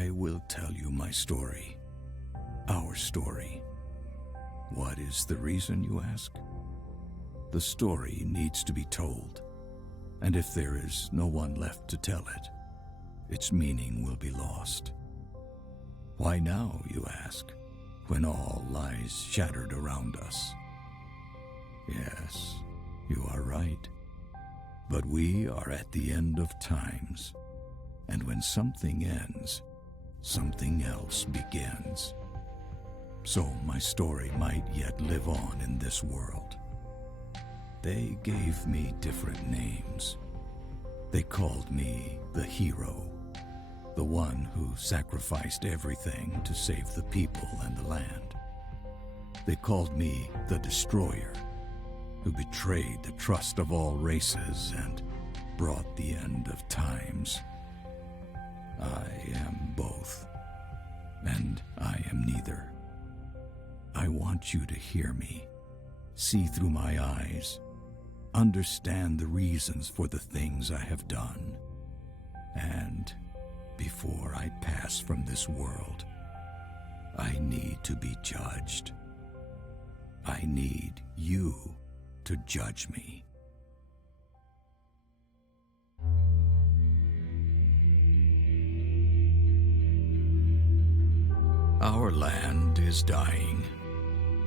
I will tell you my story, our story. What is the reason, you ask? The story needs to be told, and if there is no one left to tell it, its meaning will be lost. Why now, you ask, when all lies shattered around us? Yes, you are right. But we are at the end of times, and when something ends, something else begins. So my story might yet live on in this world. They gave me different names. They called me the hero, the one who sacrificed everything to save the people and the land. They called me the destroyer, who betrayed the trust of all races and brought the end of times. I am both, and I am neither. I want you to hear me, see through my eyes, understand the reasons for the things I have done, and before I pass from this world, I need to be judged. I need you to judge me. Our land is dying,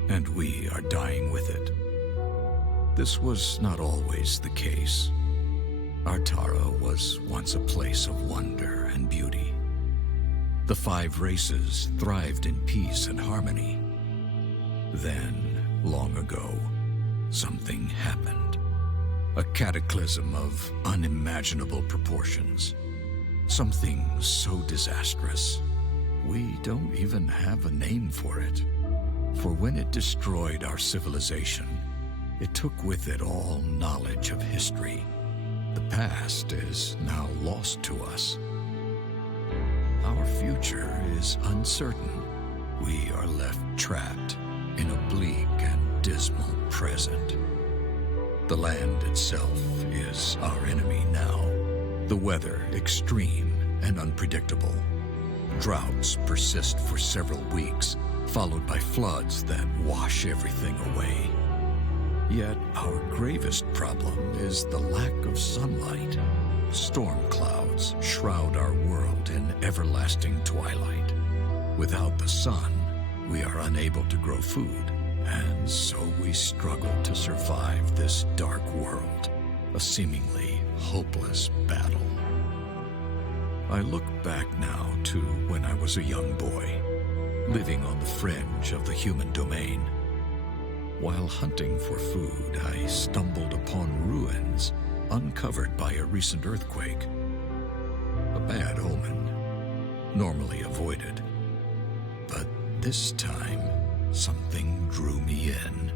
and we are dying with it. This was not always the case. Artara was once a place of wonder and beauty. The 5 races thrived in peace and harmony. Then, long ago, something happened. A cataclysm of unimaginable proportions. Something so disastrous, we don't even have a name for it. For when it destroyed our civilization, it took with it all knowledge of history. The past is now lost to us. Our future is uncertain. We are left trapped in a bleak and dismal present. The land itself is our enemy now. The weather extreme and unpredictable. Droughts persist for several weeks, followed by floods that wash everything away. Yet our gravest problem is the lack of sunlight. Storm clouds shroud our world in everlasting twilight. Without the sun, we are unable to grow food, and so we struggle to survive this dark world, a seemingly hopeless battle. I look back now to when I was a young boy, living on the fringe of the human domain. While hunting for food, I stumbled upon ruins uncovered by a recent earthquake. A bad omen, normally avoided. But this time, something drew me in.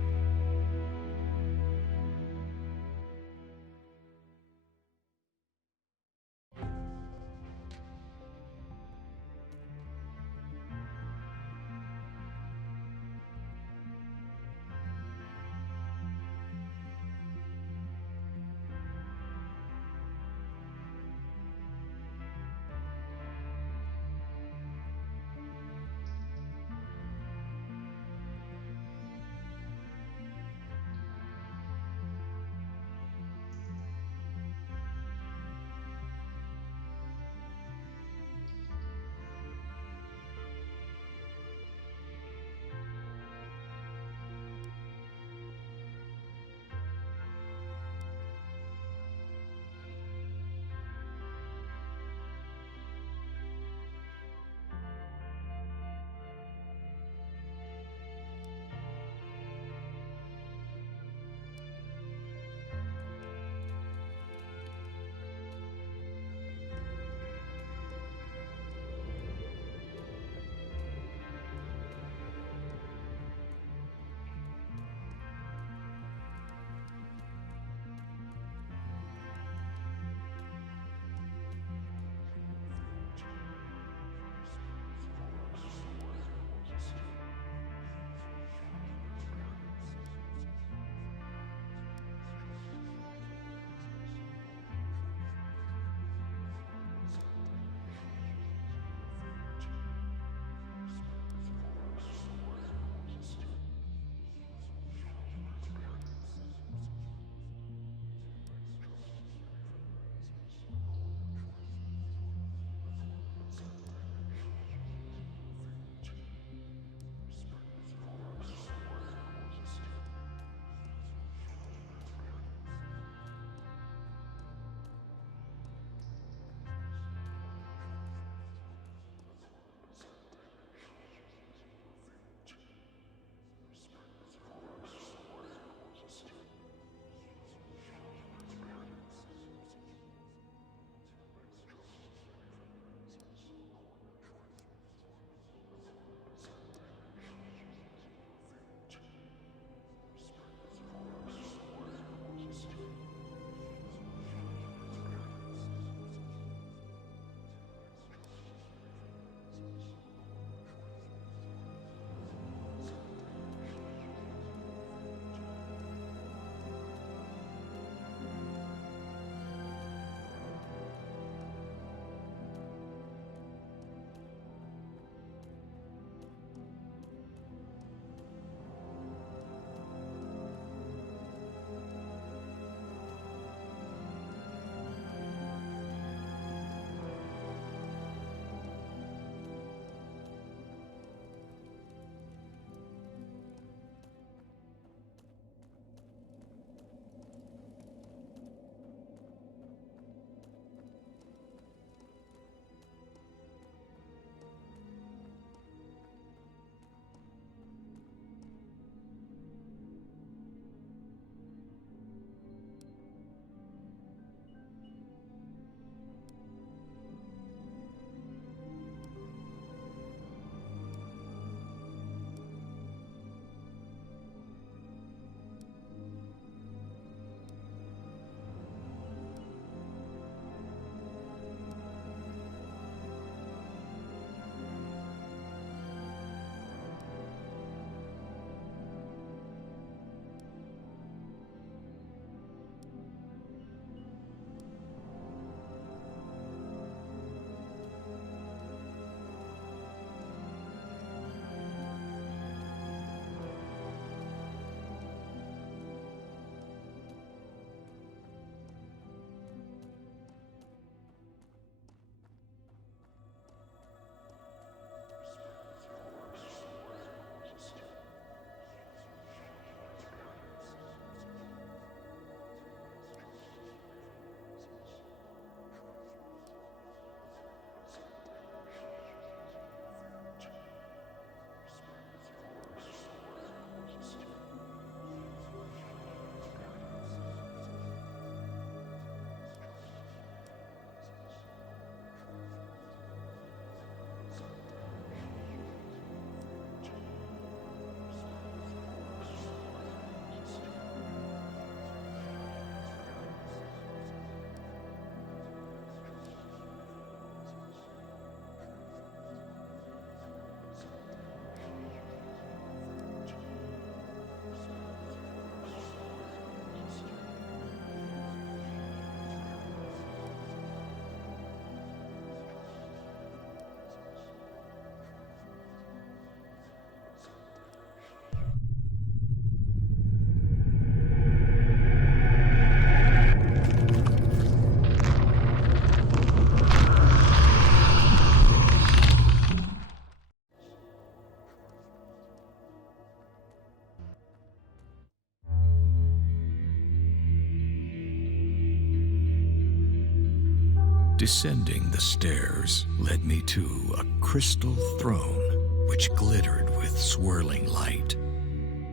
Descending the stairs led me to a crystal throne which glittered with swirling light.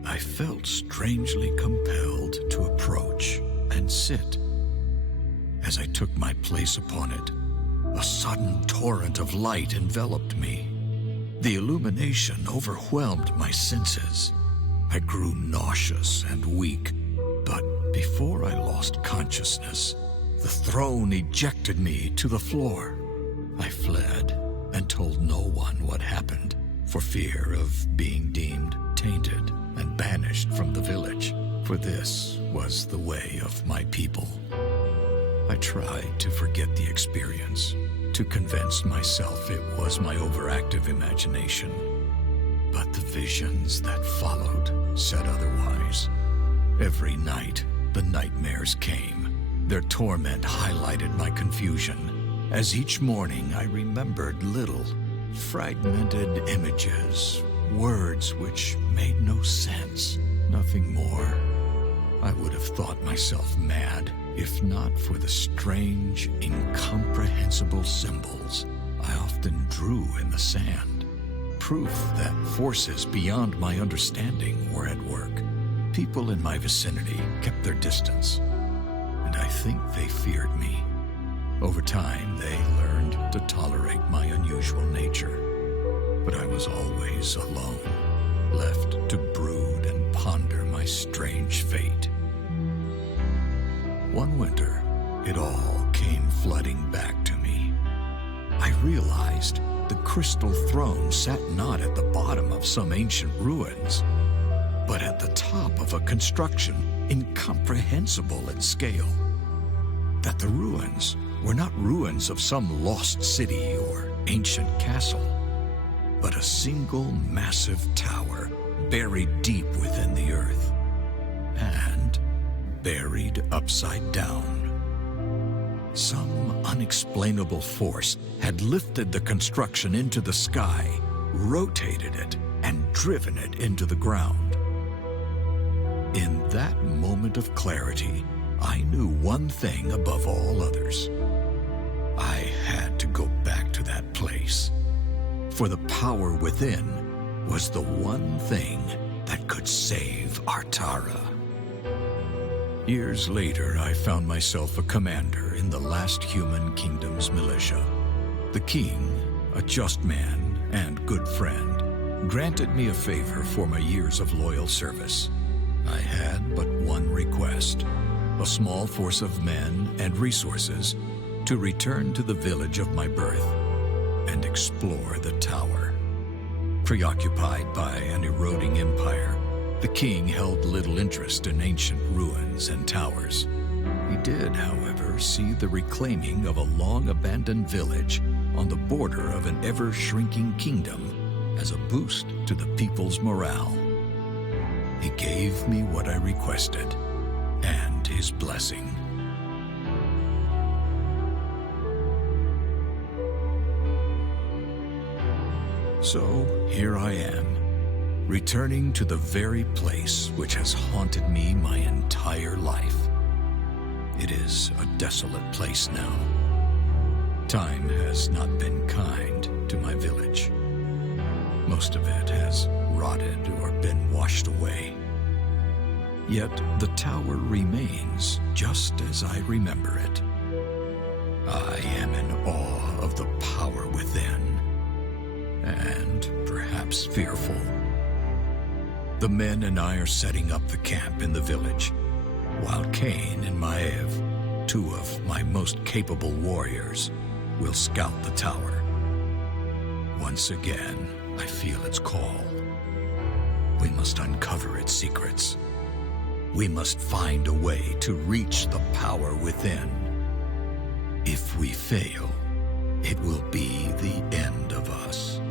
I felt strangely compelled to approach and sit. As I took my place upon it, a sudden torrent of light enveloped me. The illumination overwhelmed my senses. I grew nauseous and weak, but before I lost consciousness, the throne ejected me to the floor. I fled and told no one what happened for fear of being deemed tainted and banished from the village, for this was the way of my people. I tried to forget the experience, to convince myself it was my overactive imagination. But the visions that followed said otherwise. Every night, the nightmares came. Their torment highlighted my confusion, as each morning I remembered little, fragmented images, words which made no sense, nothing more. I would have thought myself mad if not for the strange, incomprehensible symbols I often drew in the sand. Proof that forces beyond my understanding were at work. People in my vicinity kept their distance, and I think they feared me. Over time, they learned to tolerate my unusual nature. But I was always alone, left to brood and ponder my strange fate. One winter, it all came flooding back to me. I realized the crystal throne sat not at the bottom of some ancient ruins, but at the top of a construction incomprehensible in scale. That the ruins were not ruins of some lost city or ancient castle, but a single massive tower buried deep within the earth, and buried upside down. Some unexplainable force had lifted the construction into the sky, rotated it, and driven it into the ground. In that moment of clarity, I knew one thing above all others. I had to go back to that place, for the power within was the one thing that could save Artara. Years later, I found myself a commander in the last human kingdom's militia. The king, a just man and good friend, granted me a favor for my years of loyal service. I had but one request: a small force of men and resources to return to the village of my birth and explore the tower. Preoccupied by an eroding empire, the king held little interest in ancient ruins and towers. He did, however, see the reclaiming of a long-abandoned village on the border of an ever-shrinking kingdom as a boost to the people's morale. He gave me what I requested, and his blessing. So here I am, returning to the very place which has haunted me my entire life. It is a desolate place now. Time has not been kind to my village. Most of it has rotted or been washed away. Yet the tower remains just as I remember it. I am in awe of the power within, and perhaps fearful. The men and I are setting up the camp in the village, while Cain and Maev, two of my most capable warriors, will scout the tower. Once again, I feel its call. We must uncover its secrets. We must find a way to reach the power within. If we fail, it will be the end of us.